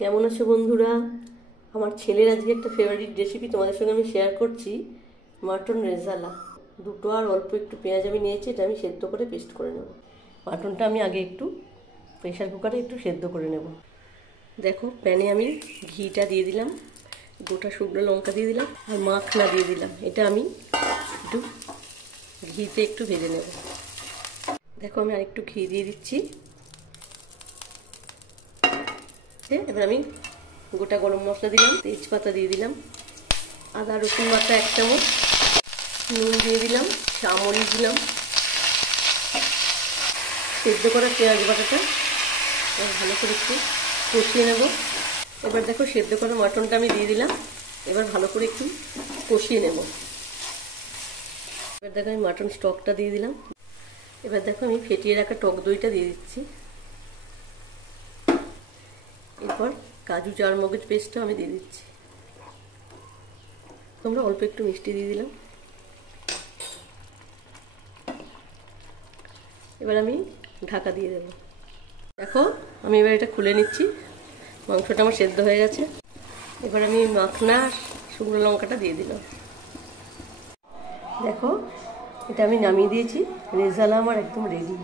কেমন আছো বন্ধুরা? আমার ছেলের আজকে একটা ফেভারিট রেসিপি তোমাদের সঙ্গে আমি শেয়ার করছি, মাটন রেজালা। দুটো আর অল্প একটু পেঁয়াজ আমি নিয়েছি, এটা আমি সেদ্ধ করে পেস্ট করে নেব। মাটনটা আমি আগে একটু প্রেশার কুকারে একটু সেদ্ধ করে নেব। দেখো, প্যানে আমি ঘিটা দিয়ে দিলাম, গোটা শুকনো লঙ্কা দিয়ে দিলাম আর মাখনা দিয়ে দিলাম। এটা আমি একটু ঘিতে একটু ভেজে নেব। দেখো, আমি আরেকটু ঘি দিয়ে দিচ্ছি। এবার আমি গোটা গরম মশলা দিলাম, তেজপাতা দিয়ে দিলাম, আদা রসুন বাটা 1 চামচ, নুন দিয়ে দিলাম, চামড়ি দিলাম, সেদ্ধ করা পেঁয়াজ বাটাটা ভালো করে একটু কষিয়ে নেব। এবার দেখো, সেদ্ধ করা মাটনটা আমি দিয়ে দিলাম, এবার ভালো করে একটু কষিয়ে নেব। এবার দেখো, আমি মাটন স্টকটা দিয়ে দিলাম। এবার দেখো, আমি ফেটিয়ে রাখা টক দইটা দিয়ে দিচ্ছি। এরপর কাজু চারমগজ পেস্টটা আমি দিয়ে দিচ্ছি। তোমরা অল্প একটু মিষ্টি দিয়ে দিলাম। এবার আমি ঢাকা দিয়ে দেব। দেখো, আমি এবার এটা খুলে নিচ্ছি। মাংসটা আমার সেদ্ধ হয়ে গেছে। এবার আমি মাখনা শুকনো লঙ্কাটা দিয়ে দিলাম। দেখো, এটা আমি নামিয়ে দিয়েছি। রেজালা আমার একদম রেডি।